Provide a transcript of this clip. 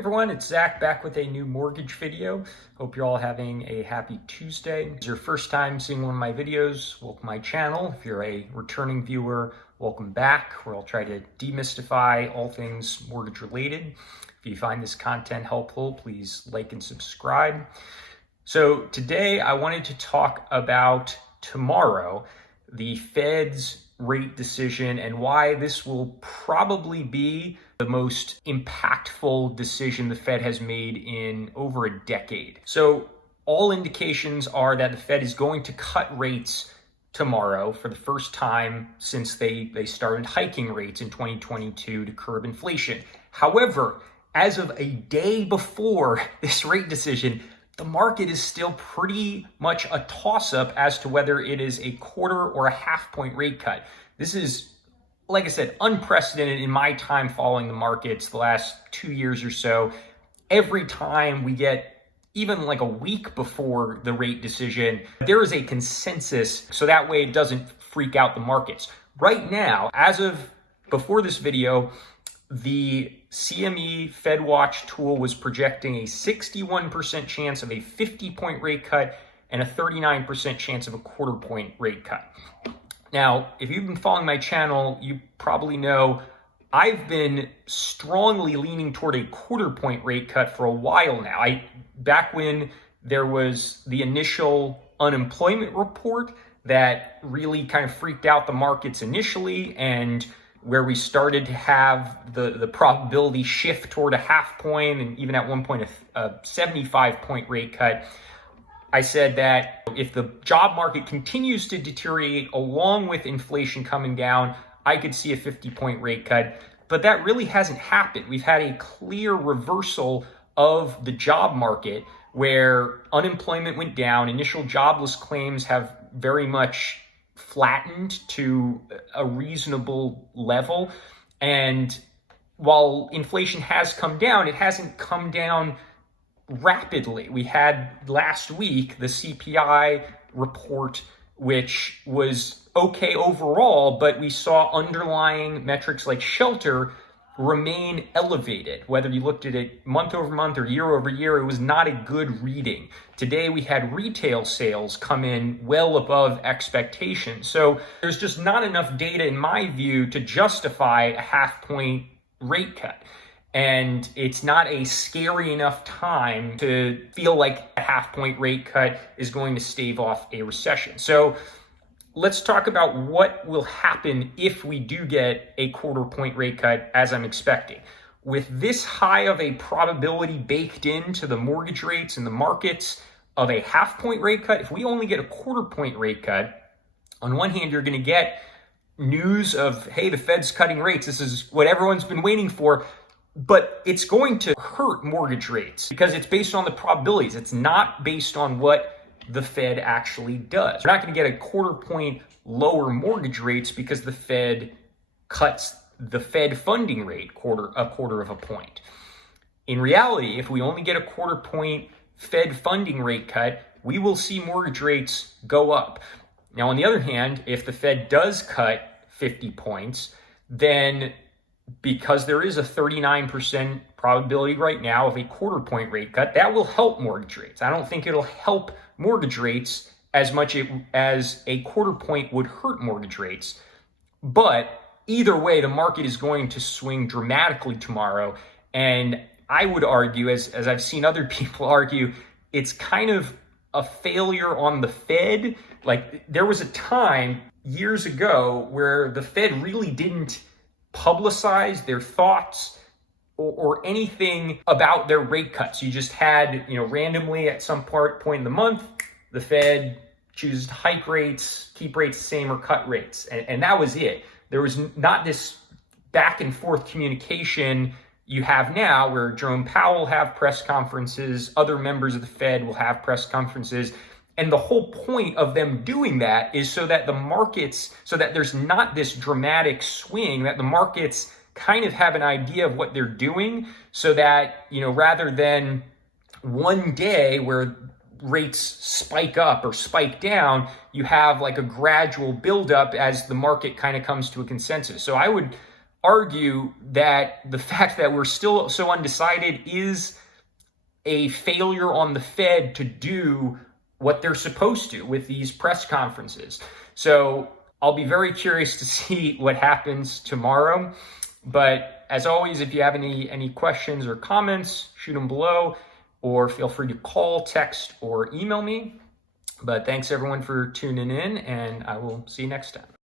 Everyone, it's Zach back with a new mortgage video. Hope you're all having a happy Tuesday. If it's your first time seeing one of my videos, welcome to my channel. If you're a returning viewer, welcome back, where I'll try to demystify all things mortgage related. If you find this content helpful, please like and subscribe. So today I wanted to talk about tomorrow, the Fed's rate decision, and why this will probably be the most impactful decision the Fed has made in over a decade. So all indications are that the Fed is going to cut rates tomorrow for the first time since they started hiking rates in 2022 to curb inflation. However, as of a day before this rate decision, the market is still pretty much a toss-up as to whether it is a quarter or a half-point rate cut. This is, like I said, unprecedented in my time following the markets the last 2 years or so. Every time we get even like a week before the rate decision, there is a consensus, so that way it doesn't freak out the markets. Right now, as of before this video, the CME FedWatch tool was projecting a 61% chance of a 50-point rate cut and a 39% chance of a quarter-point rate cut. Now, if you've been following my channel, you probably know I've been strongly leaning toward a quarter-point rate cut for a while now. Back when there was the initial unemployment report that really kind of freaked out the markets initially, and where we started to have the probability shift toward a half point and even at one point a 75-point rate cut, I said that if the job market continues to deteriorate along with inflation coming down, I could see a 50-point rate cut. But that really hasn't happened. We've had a clear reversal of the job market where unemployment went down, initial jobless claims have very much flattened to a reasonable level. And while inflation has come down, it hasn't come down rapidly. We had last week the CPI report, which was okay overall, but we saw underlying metrics like shelter remain elevated. Whether you looked at it month over month or year over year, it was not a good reading. Today we had retail sales come in well above expectations. So there's just not enough data, in my view, to justify a half-point rate cut. And it's not a scary enough time to feel like a half-point rate cut is going to stave off a recession. So let's talk about what will happen if we do get a quarter-point rate cut, as I'm expecting. With this high of a probability baked into the mortgage rates and the markets of a half-point rate cut, if we only get a quarter-point rate cut, on one hand, you're going to get news of, hey, the Fed's cutting rates. This is what everyone's been waiting for. But it's going to hurt mortgage rates because it's based on the probabilities. It's not based on what the Fed actually does. We're not going to get a quarter point lower mortgage rates because the Fed cuts the Fed funding rate a quarter of a point. In reality, if we only get a quarter point Fed funding rate cut, we will see mortgage rates go up. Now, on the other hand, if the Fed does cut 50 points, then because there is a 39% probability right now of a quarter point rate cut, that will help mortgage rates. I don't think it'll help mortgage rates as much as a quarter point would hurt mortgage rates. But either way, the market is going to swing dramatically tomorrow. And I would argue, as I've seen other people argue, it's kind of a failure on the Fed. Like, there was a time years ago where the Fed really didn't publicize their thoughts or anything about their rate cuts. You just had, randomly at some point in the month, the Fed chooses to hike rates, keep rates the same, or cut rates. And that was it. There was not this back and forth communication you have now where Jerome Powell will have press conferences, other members of the Fed will have press conferences. And the whole point of them doing that is so that there's not this dramatic swing, that the markets kind of have an idea of what they're doing, so that, rather than one day where rates spike up or spike down, you have like a gradual buildup as the market kind of comes to a consensus. So I would argue that the fact that we're still so undecided is a failure on the Fed to do what they're supposed to with these press conferences. So I'll be very curious to see what happens tomorrow. But as always, if you have any questions or comments, shoot them below, or feel free to call, text, or email me. But thanks everyone for tuning in, and I will see you next time.